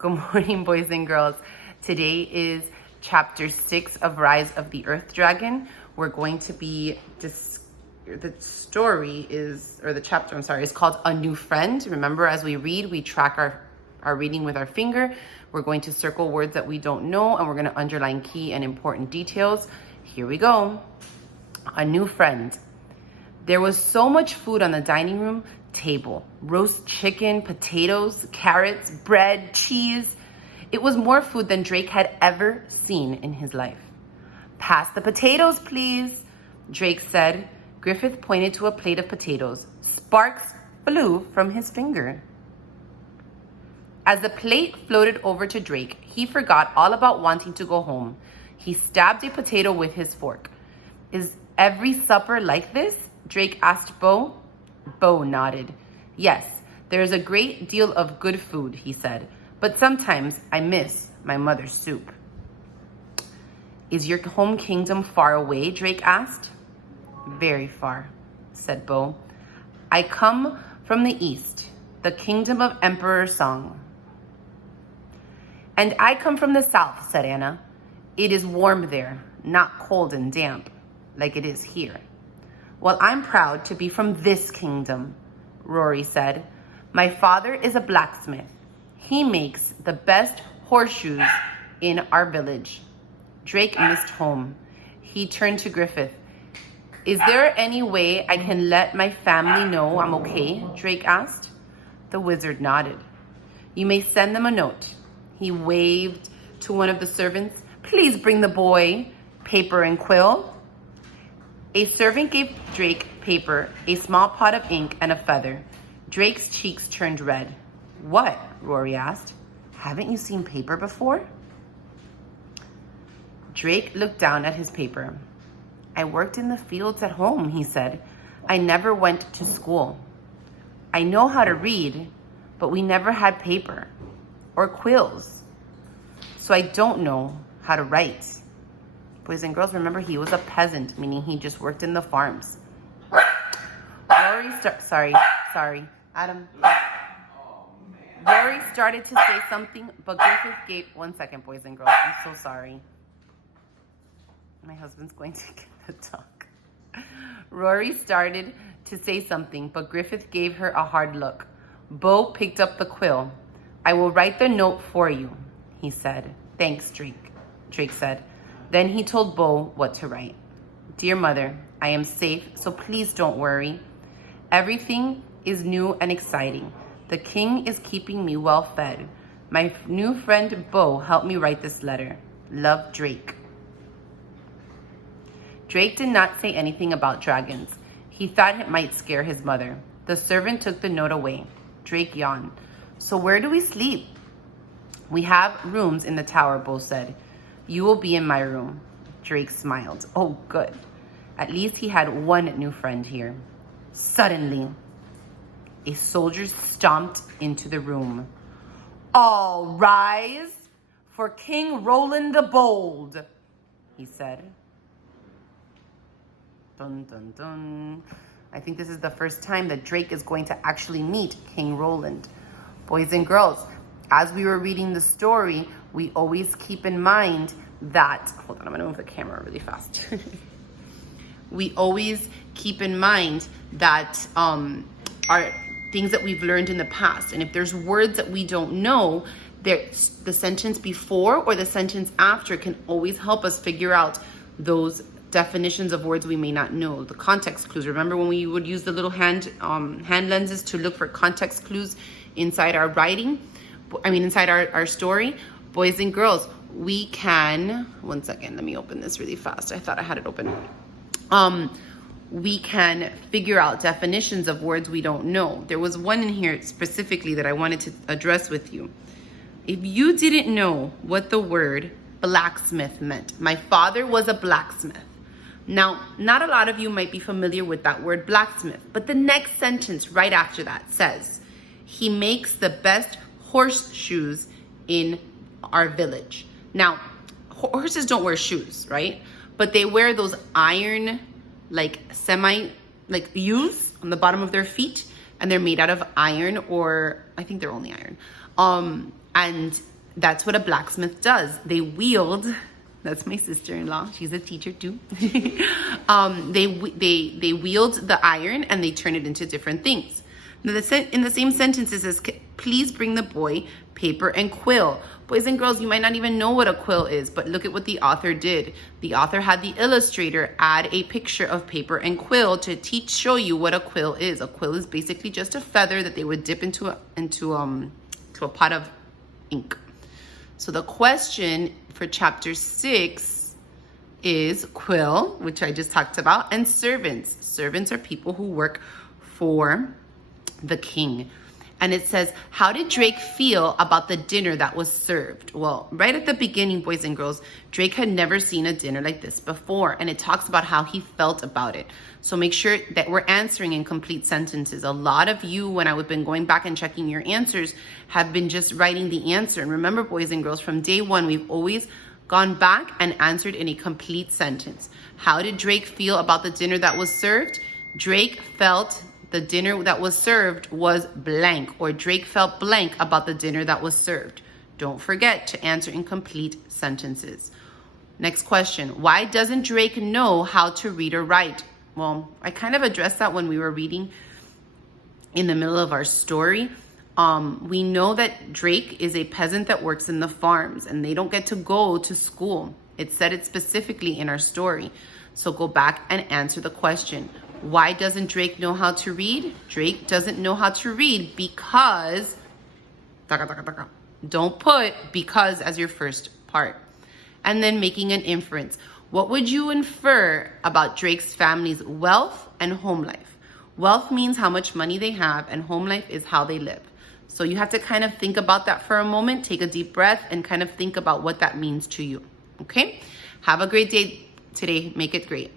Good morning, boys and girls. Today is chapter 6 of Rise of the Earth Dragon. We're going to be, the chapter, is called A New Friend. Remember, as we read, we track our reading with our finger. We're going to circle words that we don't know, and we're going to underline key and important details. Here we go. A New Friend. There was so much food on the dining room table. Roast chicken, potatoes, carrots, bread, cheese. It was more food than Drake had ever seen in his life. "Pass the potatoes, please," Drake said. Griffith pointed to a plate of potatoes. Sparks flew from his finger. As the plate floated over to Drake, he forgot all about wanting to go home. He stabbed a potato with his fork. "Is every supper like this?" Drake asked Bo. Bo nodded. "Yes, there is a great deal of good food," he said, "but sometimes I miss my mother's soup." "Is your home kingdom far away?" Drake asked. "Very far," said Bo. "I come from the east, the kingdom of Emperor Song." "And I come from the south," said Anna. "It is warm there, not cold and damp, like it is here." "Well, I'm proud to be from this kingdom," Rory said. "My father is a blacksmith. He makes the best horseshoes in our village." Drake missed home. He turned to Griffith. "Is there any way I can let my family know I'm okay?" Drake asked. The wizard nodded. "You may send them a note." He waved to one of the servants. "Please bring the boy paper and quill." A servant gave Drake paper, a small pot of ink, and a feather. Drake's cheeks turned red. "What?" Rory asked. "Haven't you seen paper before?" Drake looked down at his paper. "I worked in the fields at home," he said. "I never went to school. I know how to read, but we never had paper or quills. So I don't know how to write." Boys and girls, remember, he was a peasant, meaning he just worked in the farms. Adam. Rory started to say something, but Griffith gave... One second, boys and girls. I'm so sorry. My husband's going to get the dog. Rory started to say something, but Griffith gave her a hard look. Bo picked up the quill. "I will write the note for you," he said. "Thanks, Drake said. Then he told Bo what to write. "Dear Mother, I am safe, so please don't worry. Everything is new and exciting. The king is keeping me well fed. My new friend Bo helped me write this letter. Love, Drake." Drake did not say anything about dragons. He thought it might scare his mother. The servant took the note away. Drake yawned. "So where do we sleep?" "We have rooms in the tower," Bo said. "You will be in my room." Drake smiled. Oh, good. At least he had one new friend here. Suddenly, a soldier stomped into the room. "All rise for King Roland the Bold," he said. Dun, dun, dun. I think this is the first time that Drake is going to actually meet King Roland. Boys and girls, as we were reading the story, we always keep in mind that, hold on, I'm gonna move the camera really fast. We always keep in mind that our things that we've learned in the past. And if there's words that we don't know, the sentence before or the sentence after can always help us figure out those definitions of words we may not know, the context clues. Remember when we would use the little hand lenses to look for context clues inside our writing? Inside our story? Boys and girls, we can, one second, let me open this really fast. I thought I had it open. We can figure out definitions of words we don't know. There was one in here specifically that I wanted to address with you. If you didn't know what the word blacksmith meant, my father was a blacksmith. Now, not a lot of you might be familiar with that word blacksmith, but the next sentence right after that says, he makes the best horseshoes in our village. Now, horses don't wear shoes, right? But they wear those iron, U's on the bottom of their feet, and they're made out of iron, or I think they're only iron. And that's what a blacksmith does. They wield, that's my sister-in-law, she's a teacher too. They wield the iron and they turn it into different things. Now, in the same sentence, it says, please bring the boy paper and quill. Boys and girls, you might not even know what a quill is, but look at what the author did. The author had the illustrator add a picture of paper and quill to show you what a quill is. A quill is basically just a feather that they would dip into a pot of ink. So the question for chapter 6 is quill, which I just talked about, and servants. Servants are people who work for the king. And it says, how did Drake feel about the dinner that was served? Well, right at the beginning, boys and girls, Drake had never seen a dinner like this before. And it talks about how he felt about it. So make sure that we're answering in complete sentences. A lot of you, when I've been going back and checking your answers, have been just writing the answer. And remember, boys and girls, from day one, we've always gone back and answered in a complete sentence. How did Drake feel about the dinner that was served? Drake felt the dinner that was served was blank, or Drake felt blank about the dinner that was served. Don't forget to answer in complete sentences. Next question. Why doesn't Drake know how to read or write? Well, I kind of addressed that when we were reading in the middle of our story. We know that Drake is a peasant that works in the farms and they don't get to go to school. It said it specifically in our story. So go back and answer the question. Why doesn't Drake know how to read? Drake doesn't know how to read because, don't put because as your first part. And then making an inference. What would you infer about Drake's family's wealth and home life? Wealth means how much money they have, and home life is how they live. So you have to kind of think about that for a moment, take a deep breath, and kind of think about what that means to you. Okay? Have a great day today. Make it great.